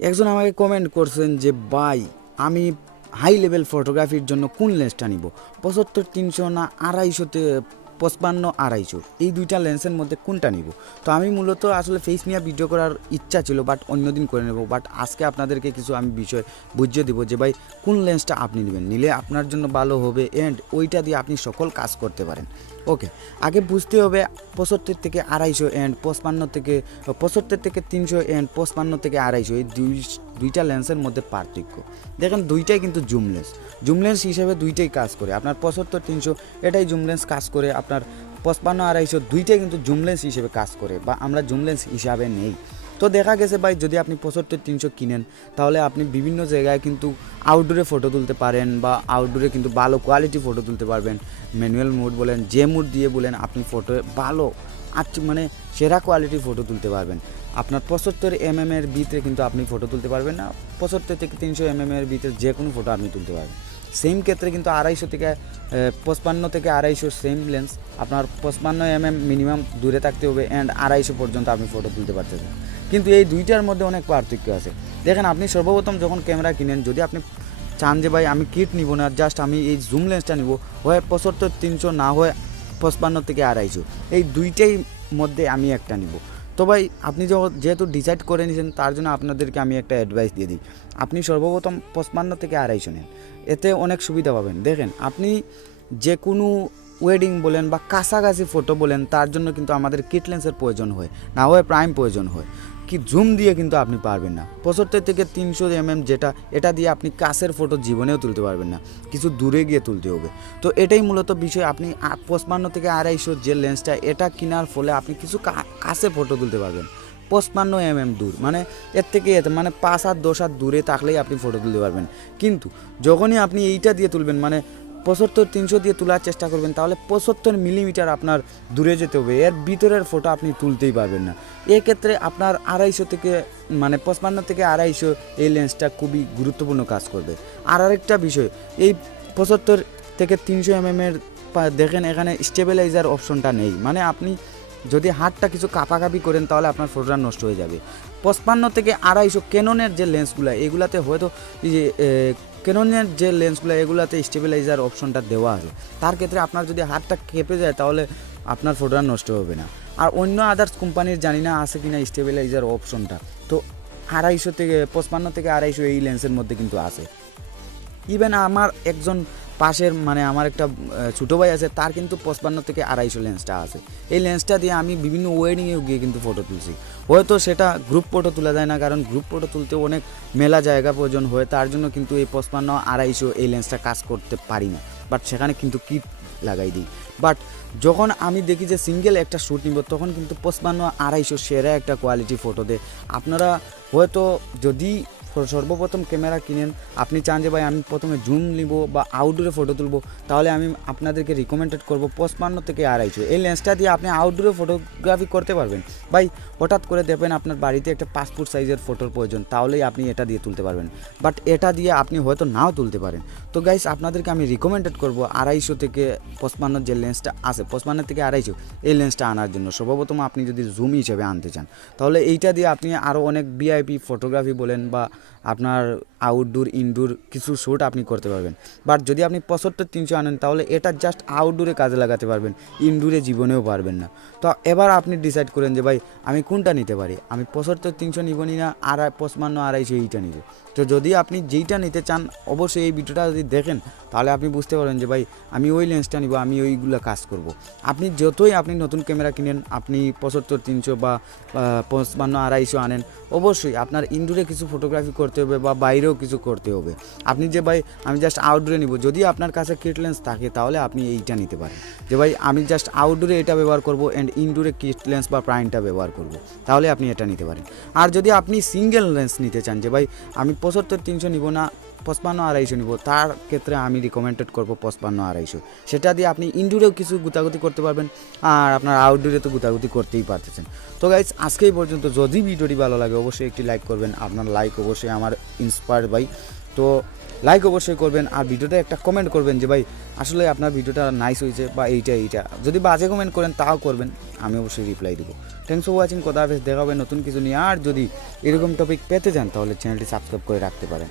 একজন আমাকে কমেন্ট করছেন যে ভাই আমি হাই লেভেল ফটোগ্রাফির জন্য কোন লেন্সটা নিব, 75-300 না 250-55-250, এই দুইটা লেন্সের মধ্যে কোনটা নিব। তো আমি মূলত আসলে ফেস নিয়ে ভিডিও করার ইচ্ছা ছিল, বাট অন্যদিন করে নেব। বাট আজকে আপনাদেরকে কিছু আমি বিষয় বুঝিয়ে দেবো যে ভাই কোন লেন্সটা আপনি নেবেন, নিলে আপনার জন্য ভালো হবে অ্যান্ড ওইটা দিয়ে আপনি সকল কাজ করতে পারেন। ওকে, আগে বুঝতে হবে 75-250 অ্যান্ড 75-300 অ্যান্ড 55-250 এই দুইটা লেন্সের মধ্যে পার্থক্য। দেখেন দুইটাই কিন্তু জুম লেন্স, জুম লেন্স হিসেবে দুইটাই কাজ করে। আপনার 75-300 এটাই জুম লেন্স কাজ করে, আপনার 55-250 দুইটাই কিন্তু জুম লেন্স হিসেবে কাজ করে, বা আমরা জুম লেন্স হিসাবে নেই। তো দেখা গেছে ভাই যদি আপনি 75-300 কিনেন তাহলে আপনি বিভিন্ন জায়গায় কিন্তু আউটডোরে ফটো তুলতে পারেন, বা আউটডোরে কিন্তু ভালো কোয়ালিটি ফটো তুলতে পারবেন। ম্যানুয়াল মুড বলেন, যে মুড দিয়ে বলেন, আপনি ফটো ভালো মানে সেরা কোয়ালিটির ফটো তুলতে পারবেন। আপনার 75 এর ভিতরে কিন্তু আপনি ফটো তুলতে পারবেন না, 75-300 এর ভিতরে যে কোনো ফটো আপনি তুলতে পারবেন। সেম ক্ষেত্রে কিন্তু 55-250 সেম লেন্স, আপনার 55 মিনিমাম দূরে থাকতে হবে অ্যান্ড 250 পর্যন্ত আপনি ফটো তুলতে পারতেছেন। কিন্তু এই দুইটার মধ্যে অনেক পার্থক্য আছে। দেখেন আপনি সর্বপ্রথম যখন ক্যামেরা কিনেন, যদি আপনি চান যে ভাই আমি কিট নিব না, জাস্ট আমি এই জুম লেন্সটা নিব, হয় 75-300 না হয় 55-250, এই দুইটাই মধ্যে আমি একটা নিব। তো ভাই আপনি যেহেতু ডিসাইড করে নিয়েছেন, তার জন্য আপনাদেরকে আমি একটা অ্যাডভাইস দিয়ে দিই। আপনি সর্বপ্রথম 55-250 নেন, এতে অনেক সুবিধা পাবেন। দেখেন আপনি যে কোনো ওয়েডিং বলেন বা কাছাকাছি ফটো বলেন, তার জন্য কিন্তু আমাদের কিট লেন্সের প্রয়োজন হয়, না হয় প্রাইম প্রয়োজন হয়। কি জুম দিয়ে কিন্তু আপনি পারবেন না। 75-300 যেটা, এটা দিয়ে আপনি কাছের ফটো জীবনেও তুলতে পারবেন না, কিছু দূরে গিয়ে তুলতে হবে। তো এটাই মূলত বিষয়। আপনি 55-250 যে লেন্সটা, এটা কেনার ফলে আপনি কিছু কাছে ফটো তুলতে পারবেন। 55 দূর মানে এর থেকে মানে 5 আর 10 হাত দূরে থাকলেই আপনি ফটো তুলতে পারবেন। কিন্তু যখনই আপনি এইটা দিয়ে তুলবেন, মানে 75-300 দিয়ে তোলার চেষ্টা করবেন, তাহলে 75 মিলিমিটার আপনার দূরে যেতে হবে, এর ভিতরের ফটো আপনি তুলতেই পারবেন না। এক্ষেত্রে আপনার 250 থেকে মানে 55-250 এই লেন্সটা খুবই গুরুত্বপূর্ণ কাজ করবে। আর আরেকটা বিষয়, এই 75-300 এর দেখেন এখানে স্টেবিলাইজার অপশনটা নেই, মানে আপনি যদি হাতটা কিছু কাঁপাকাঁপি করেন তাহলে আপনার ফটোটা নষ্ট হয়ে যাবে। 55-250 ক্যাননের যে লেন্সগুলো, এগুলাতে হয়তো এই যে ক্যাননের যে লেন্সগুলো, এগুলাতে স্টেবিলাইজার অপশনটা দেওয়া আছে। তার ক্ষেত্রে আপনার যদি হাতটা কেঁপে যায় তাহলে আপনার ফটোটা নষ্ট হবে না। আর অন্য আদার্স কোম্পানির জানি না আছে কিনা স্টেবিলাইজার অপশনটা, তো 55-250 এই লেন্সের মধ্যে কিন্তু আছে। ইভেন আমার একজন পাশের মানে আমার একটা ছোটো ভাই আছে, তার কিন্তু 55-250 লেন্সটা আছে। এই লেন্সটা দিয়ে আমি বিভিন্ন ওয়েডিংয়েও গিয়ে কিন্তু ফটো তুলছি। হয়তো সেটা গ্রুপ ফটো তোলা যায় না, কারণ গ্রুপ ফটো তুলতে অনেক মেলা জায়গা প্রয়োজন হয়, তার জন্য কিন্তু এই 55-250 এই লেন্সটা কাজ করতে পারি না, বাট সেখানে কিন্তু কিট লাগাই দিই। বাট যখন আমি দেখি যে সিঙ্গেল একটা শ্যুট নিব, তখন কিন্তু 55-250 সেরা একটা কোয়ালিটি ফটো দেয়। আপনারা হয়তো যদি সর্বপ্রথম ক্যামেরা কিনেন, আপনি চান যে ভাই আমি প্রথমে জুম নিব বা আউটডোরে ফটো তুলব, তাহলে আমি আপনাদেরকে রিকমেন্ডেড করব 55-250 এই লেন্সটা দিয়ে আপনি আউটডোরে ফটোগ্রাফি করতে পারবেন। ভাই হঠাৎ করে দেখবেন আপনার বাড়িতে একটা পাসপোর্ট সাইজের ফটোর প্রয়োজন, তাহলেই আপনি এটা দিয়ে তুলতে পারবেন, বাট এটা দিয়ে আপনি হয়তো নাও তুলতে পারেন। তো গাইস আপনাদেরকে আমি রিকমেন্ডেড করব 250-55 যে লেন্সটা আছে, 55-250 এই লেন্সটা আনার জন্য। সর্বপ্রথম আপনি যদি জুম হিসেবে আনতে চান, তাহলে এইটা দিয়ে আপনি আরও অনেক ভিআইপি ফটোগ্রাফি বলেন বা আপনার আউটডোর ইনডোর কিছু শ্যুট আপনি করতে পারবেন। বাট যদি আপনি 75-300 আনেন, তাহলে এটা জাস্ট আউটডোরে কাজে লাগাতে পারবেন, ইনডোরে জীবনেও পারবেন না। তো এবার আপনি ডিসাইড করেন যে ভাই আমি কোনটা নিতে পারি, আমি 75-300 নিব না 55-250 এইটা নিব। তো যদি আপনি যেইটা নিতে চান, অবশ্যই এই ভিডিওটা যদি দেখেন তাহলে আপনি বুঝতে পারবেন যে ভাই আমি ওই লেন্সটা নিব, আমি ওইগুলো কাজ করব। আপনি যতই আপনি নতুন ক্যামেরা কিনেন, আপনি 75-300 বা 55-250 আনেন, অবশ্যই আপনার ইনডোরে কিছু ফটোগ্রাফি করতে হবে বা বাইরেও কিছু করতে হবে। আপনি যে ভাই আমি জাস্ট আউটডোরে নিব, যদি আপনার কাছে কিট লেন্স থাকে তাহলে আপনি এইটা নিতে পারেন, যে ভাই আমি জাস্ট আউটডোরে এটা ব্যবহার করব অ্যান্ড ইনডোরে কিট লেন্স বা প্রাইমটা ব্যবহার করব, তাহলে আপনি এটা নিতে পারেন। আর যদি আপনি সিঙ্গেল লেন্স নিতে চান, যে ভাই আমি 75-300 নিব না 55-250 নিব, তার ক্ষেত্রে আমি রিকমেন্ডেড করব 55-250। সেটা দিয়ে আপনি ইনডোরেও কিছু গুতাগুতি করতে পারবেন, আর আপনার আউটডোরে তো গুতাগুতি করতেই পারতেছেন। তো গাইজ আজকেই পর্যন্ত, যদি ভিডিওটি ভালো লাগে অবশ্যই একটি লাইক করবেন, আপনার লাইক অবশ্যই আমার ইন্সপায়ার ভাই। তো লাইক অবশ্যই করবেন, আর ভিডিওটা একটা কমেন্ট করবেন যে ভাই আসলে আপনার ভিডিওটা নাইস হয়েছে বা এইটা। যদি বাজে কমেন্ট করেন তাও করবেন, আমি অবশ্যই রিপ্লাই দেবো। থ্যাংকস ফর ওয়াচিং, কথা হাফেজ, দেখা হবে নতুন কিছু নিয়ে। আর যদি এরকম টপিক পেতে চান তাহলে চ্যানেলটি সাবস্ক্রাইব করে রাখতে পারেন।